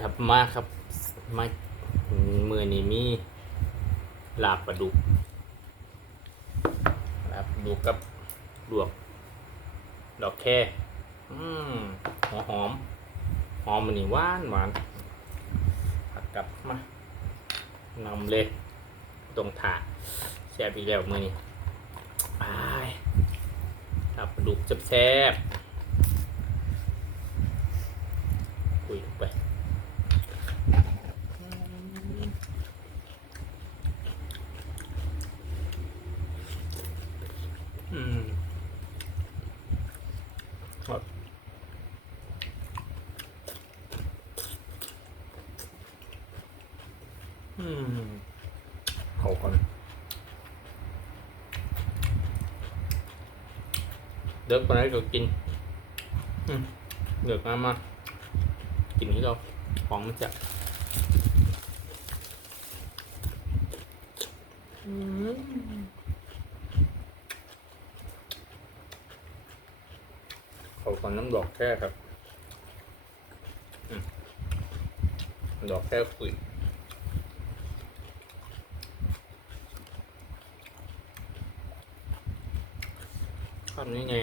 ครับมาครับมามือนี้มีลาบปลาดุกลาบดุกกับลวก ดอกแค่อืมหอมหอมหอมมันนี่หวานหวานผัดกับมานำเลยตรงถาดแซ่บอีกแล้วมือนี้ไปลาบปลาดุกแซ่บคุยลงไป อืมครับอืม เขากันเด็กคนไหนก็กินเดือกมามากินที่เราของมันจะอืมเขาตอนน้ำดอกแค่ครับ ดอกแค่คุย ทำนี้ไง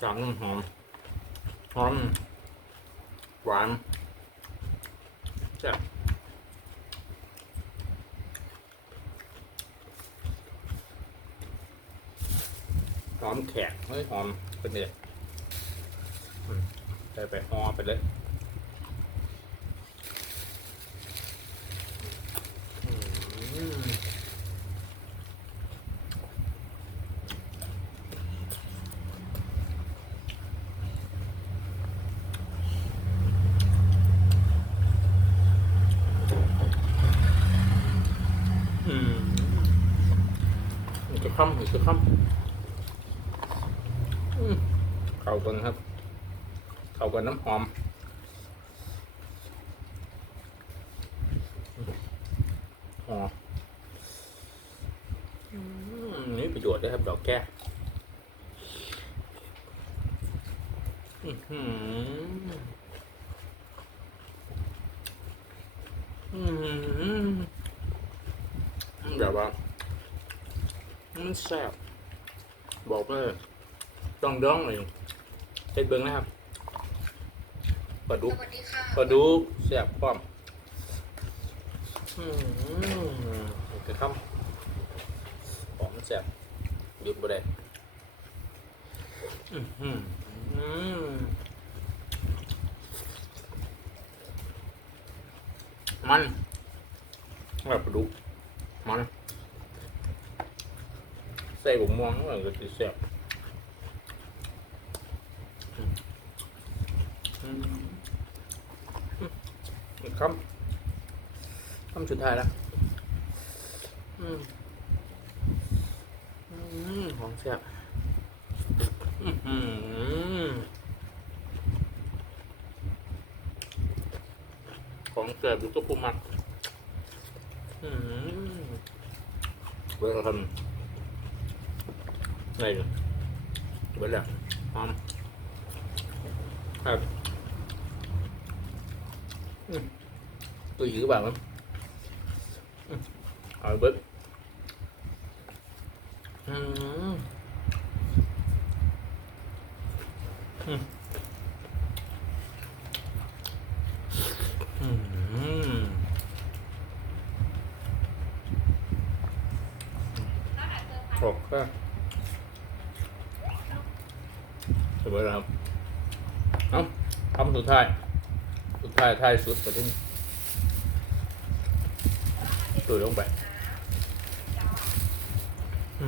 จานน้ำหอมหอม หวานจ้ะหอมแขกเฮ้ยหอมเป็นเนี่ยอืม ไปไปหอไปเลยอืมอืมจะค่ำอีกจะค่ำอืมเข้ากันครับ เข้ากันน้ำหอมหอมอืมนี่ประโยชน์ด้วยครับ ดอกแก้อื้อหืออืมแบบว่า มันแซ่บบอกเลยต้องร้องเลยเฮ็ดเบิ้งนะครับ ปลาดุกสวัสดีค่ะปลาดุกแซ่บพร้อมอืมอีกคำหอมแซ่บหยุดบ่ได้อือหืออืมมันแบบปลาดุกมันใส่บุกม่วงแล้วก็สิแซ่บอืมอืม อีกคำคำสุดท้ายแล้วอืมอืมของแซ่บอือหือของแซ่บอยู่ก็ปูมักอืมเวลาทำไรอยู่เวลาหอมครับอืม tôi giữ vào lắm hỏi bớt uhm. Uhm. Uhm. Ngọt ha Thì bởi không Không, không tôi thay thai thay thay suốt vào trên tuổi đúng không bạn. Ừ.